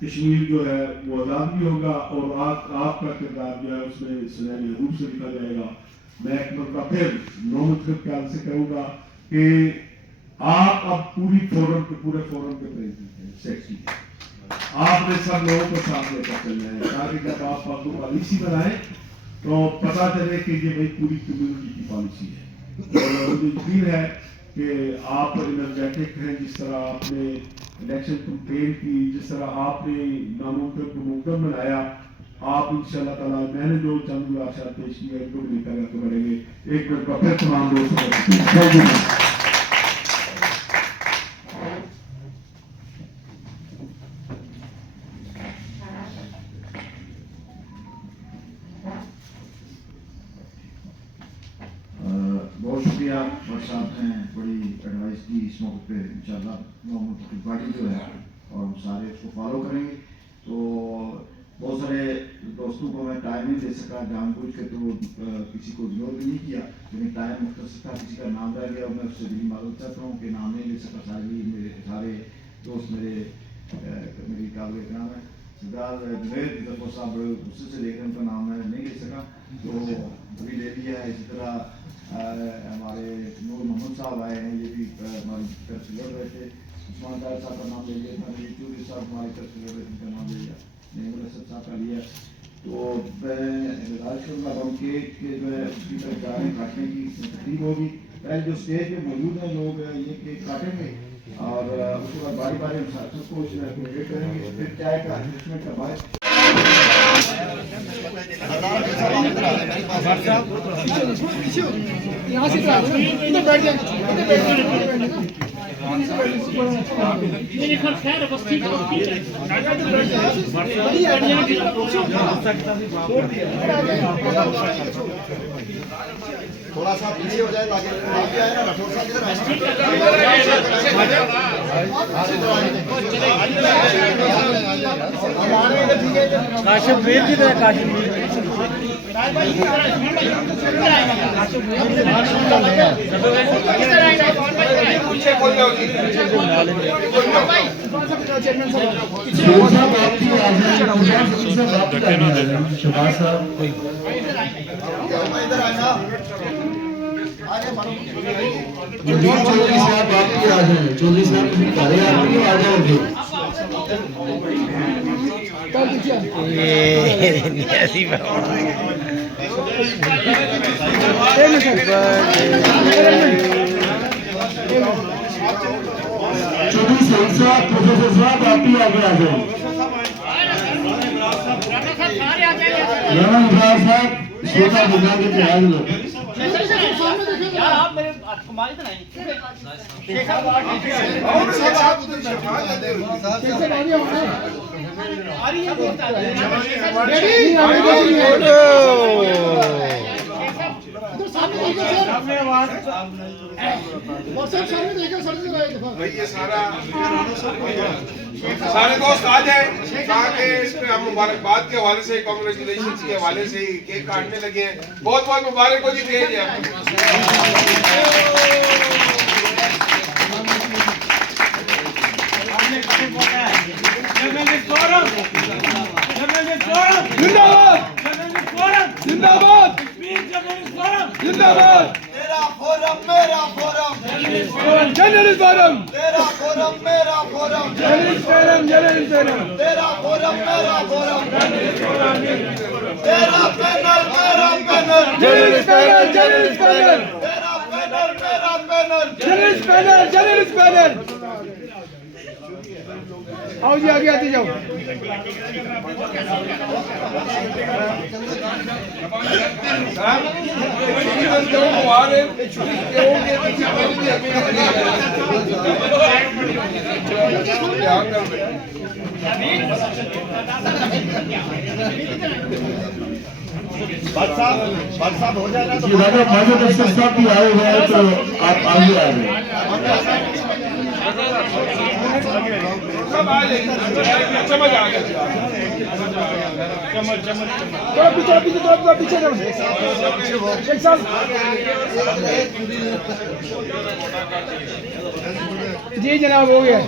कश्मीर जो है वो आज़ाद भी होगा और आपका किरदार जो है उसमें सुनहरे रूप से लिखा जाएगा। मैं एक मरतबा फिर नौमुतलब ख्याल से कहूँगा कि आप अब पूरे फोरम के प्रेसिडेंट हैं, सेक्रेटरी हैं। आपने सब लोगों को साथ लेकर चलना है ताकि जब आप पॉलिसी बनाए तो पता चले कि ये भाई पूरी कम्युनिटी की पॉलिसी है। और मुझे यकीन है कि आप एनर्जेटिक हैं, जिस तरह आपने इलेक्शन कैंपेन की, जिस तरह आपने नामुमकिन को मुमकिन बनाया, आप इंशाल्लाह ताला मैंने जो चंद आशा पेश की है इनको भी लेकर आगे बढ़ेंगे। एक मिनट का फिर तमाम दोस्तों बहुत शुक्रिया और साहब ने बड़ी एडवाइस दी इस मौके पे। इंशाल्लाह मोहम्मद बाड़ी जो है और हम सारे उसको फॉलो करेंगे। तो बहुत सारे दोस्तों को मैं टाइम नहीं दे सका जानबूझ के, तो किसी को इग्नोर भी नहीं किया, लेकिन टाइम मुख्तसर था, किसी का नाम रह गया और मैं उससे भी मालूम चाहता हूँ कि नाम नहीं ले सका। सारे दोस्त मेरी काबिल नाम है सरदार जुनैद जफर साहब, बड़े गुस्से से लेकर उनका नाम मैं नहीं ले सका, तो अभी ले लिया है। इसी तरह हमारे नूर मोहम्मद साहब आए हैं, ये भी हमारी तरफ से लड़ रहे थे। उस्मान दार साहब का नाम ले लिया था, चौधरी साहब हमारी तरफ से लड़ रहे थे, उनका नाम ले लिया, नेमुल असद साहब का लिया। तो मैं गुजारिश करूँगा हम केक के जो है स्पीकर जा रहे काटने की तकलीफ होगी। पहले जो स्टेज पे मौजूद हैं लोग ये केक काटेंगे और उसके बाद बारी बारी हम सबको वेट करेंगे। फिर चाय का अरेंजमेंट का बाद यहाँ से इधर बैठ जाएंगे। थोड़ा सा पीछे हो जाए ताकि आगे आए ना राठौर साहब इधर काशिफ वेद की तरह काशिफ इधर आना चौधरी साहब आपकी आ जाए, चौधरी साहब सारे आदमी आ जाओगे। चौधरी साहब प्रोफेसर साहब आप भी आगे आ जाए। साहब श्रोता बुला के तैयार लो। आप मेरे कमाल इधर ये सारे दोस्त आ जाए ताकि इसमें हम मुबारकबाद के हवाले से, कांग्रेचुलेशन के हवाले से केक काटने लगे हैं। बहुत बहुत मुबारक हो जी, भेज है जिंदाबाद जिंदाबाद। तेरा फोरम मेरा फोरम, जर्नलिस्ट फोरम, तेरा फोरम मेरा forum, journalist forum, journalist forum, तेरा फोरम मेरा फोरम, तेरा पैनल मेरा panel, journalist panel, journalist panel, तेरा पैनल मेरा panel, journalist panel, journalist panel. आओ जी आगे आते जाओ। साहब हो जाएगा तो मोहम्मद अफसर साहब भी आए हुए हैं, तो आप आगे आ गए। समझ आ गया। थोड़ा पीछे एक साल जी जनाब हो गया।